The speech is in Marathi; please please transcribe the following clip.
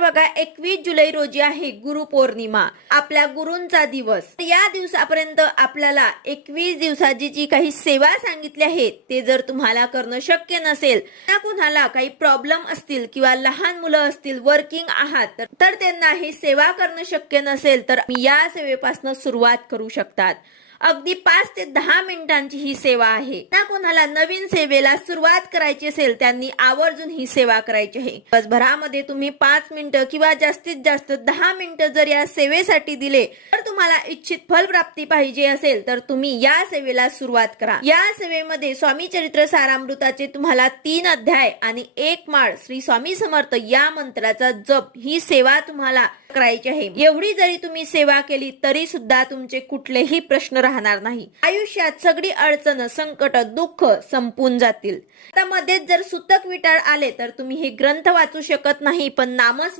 तर बघा 21 जुलै रोजी आहे गुरुपौर्णिमा, आपल्या गुरूंचा दिवस। या दिवसापर्यंत आपल्याला 21 दिवसाची जी काही सेवा सांगितली आहे ते जर तुम्हाला करणं शक्य नसेल, कुणाला काही प्रॉब्लेम असतील किंवा लहान मुलं असतील, वर्किंग आहात तर त्यांना ही सेवा करणं शक्य नसेल तर या सेवेपासून सुरुवात करू शकतात। अगदी 5 ते 10 मिनिटांची ही सेवा आहे। कोणाला नवीन सेवेला सुरुवात करायची असेल त्यांनी आवर्जून ही सेवा करायची आहे। दिवसभरामध्ये तुम्ही 5 मिनिटं किंवा जास्तीत जास्त 10 मिनिटं जर या सेवेसाठी दिले तर तुम्हाला इच्छित फलप्राप्ती पाहिजे असेल तर तुम्ही या सेवेला सुरुवात करा। या सेवेमध्ये स्वामी चरित्र सारामृताचे तुम्हाला 3 अध्याय आणि 1 माळ श्री स्वामी समर्थ या मंत्राचा जप ही सेवा तुम्हाला करायची आहे। एवढी जरी तुम्ही सेवा केली तरी सुद्धा तुमचे कुठलेही प्रश्न राहणार नाही। आयुष्यात सगळी अडचण, संकट, दुःख संपून जातील। आता मध्येच जर सुतक विटाळ आले तर तुम्ही हे ग्रंथ वाचू शकत नाही, पण